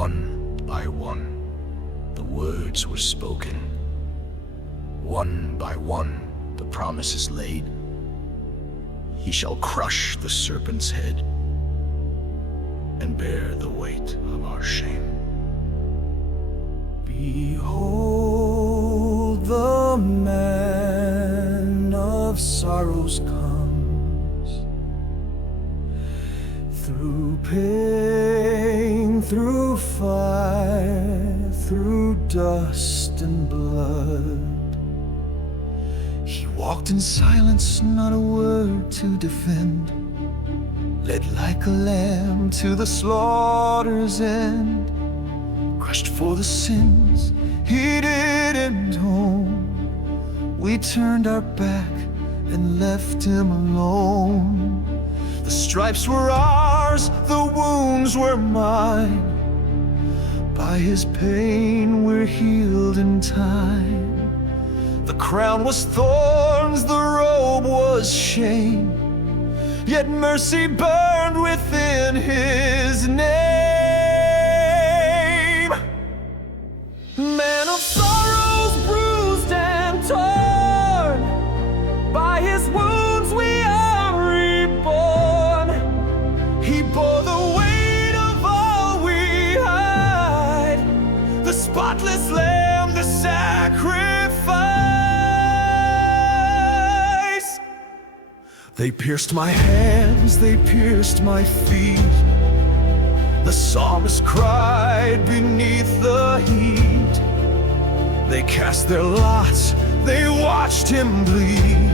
one by one, the words were spoken. One by one, the promises laid. He shall crush the serpent's head and bear the weight of our shame. Behold, the man of sorrows comes. Through pain, through fire, through dust and blood. He walked in silence, not a word to defend. Led like a lamb to the slaughter's end. Crushed for the sins he didn't own. We turned our back and left him alone. The stripes were ours, the wounds were mine. By his pain we're healed in time. The crown was thorns, the robe was shame. Yet mercy burned within his name. Man of sorrows, bruised and torn. By his wounds we are reborn. He bore the weight of all we hide. The spotless lamb, the sacrifice. They pierced my hands, they pierced my feet. The psalmist cried beneath the heat. They cast their lots, they watched him bleed.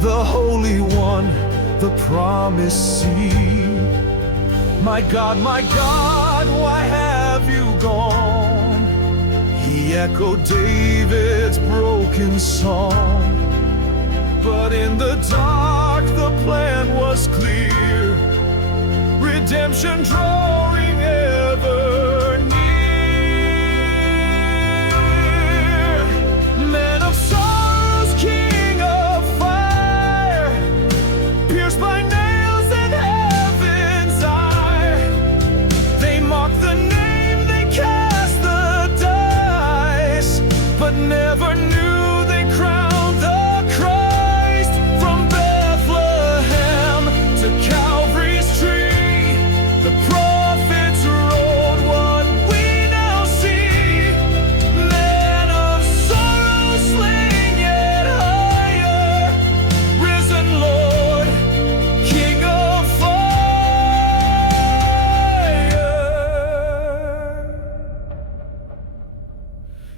The Holy One, the promised seed. My God, why have you gone? He echoed David's broken song. But in the dark the plan was clear. Redemption drawing ever near. Man of sorrows, King of fire, pierced by nails in heaven's eye. They mocked the name, they cast the dice, but never knew they crowned the Christ. From Bethlehem to Calvary's tree, the prophets wrote what we now see. Man of sorrow, slain yet higher, risen Lord, King of fire.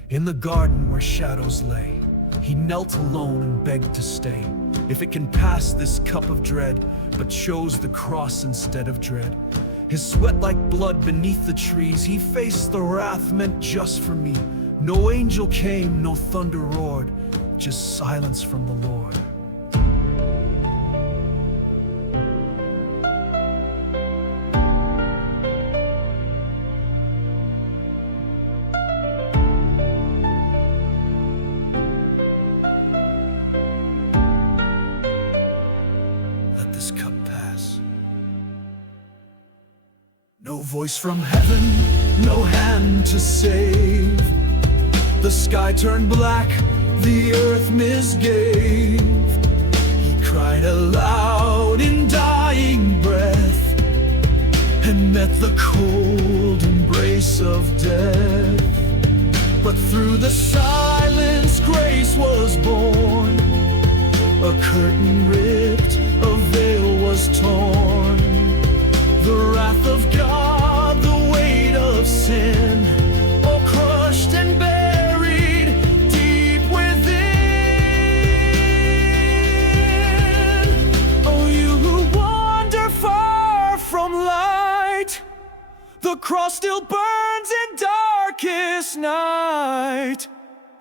In the garden where shadows lay, he knelt alone and begged to stay. If it can pass this cup of dread, but chose the cross instead of dread. His sweat like blood beneath the trees, he faced the wrath meant just for me. No angel came, no thunder roared, just silence from the Lord. Let this cup pass. No voice from heaven, no hand to save. The sky turned black, the earth misgave. He cried aloud in dying breath and met the cold embrace of death. But through the silence grace was born. A curtain ripped, a veil was torn. The wrath of God, the weight of sin, all crushed and buried deep within. Oh, you who wander far from light, the cross still burns in darkest night.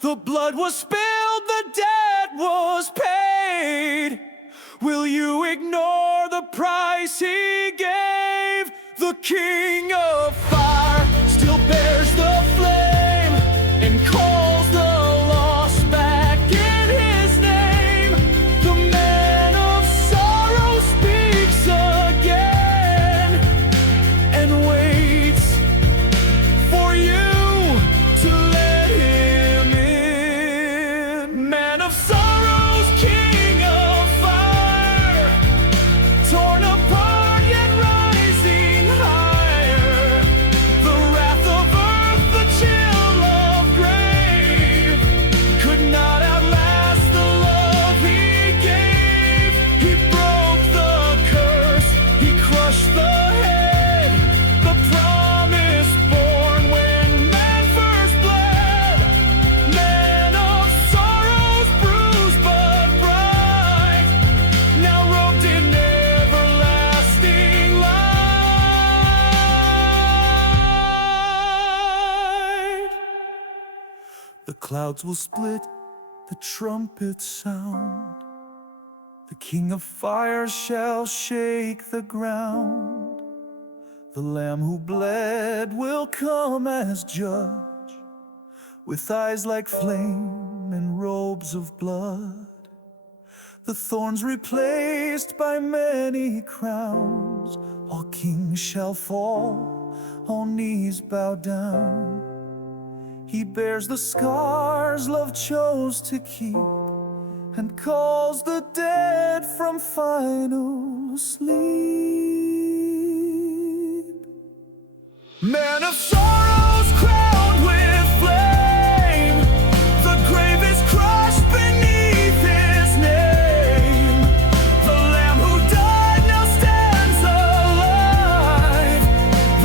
The blood was spilled, the debt was paid. Will you ignore the price he gave? The King of fire still bears the flame and calls the lost back in his name. The man of sorrow speaks again and waits clouds will split, the trumpet sound. The King of fire shall shake the ground. The Lamb who bled will come as judge, with eyes like flame and robes of blood. The thorns replaced by many crowns. All kings shall fall, all knees bow down. He bears the scars love chose to keep, and calls the dead from final sleep. Man of sorrows crowned with flame, the grave is crushed beneath his name. The Lamb who died now stands alive,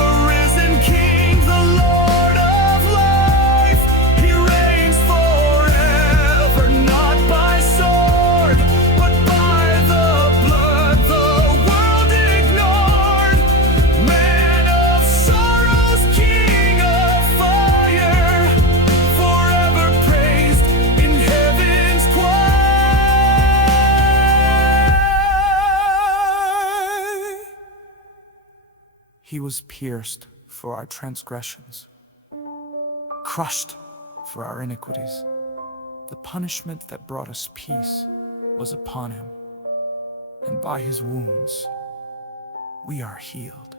the risen King, the Lord of life. He reigns forever, not by sword, but by the blood the world ignored. Man of sorrows, King of fire, forever praised in heaven's choir. He was pierced for our transgressions, crushed for our iniquities. The punishment that brought us peace was upon him, and by his wounds we are healed.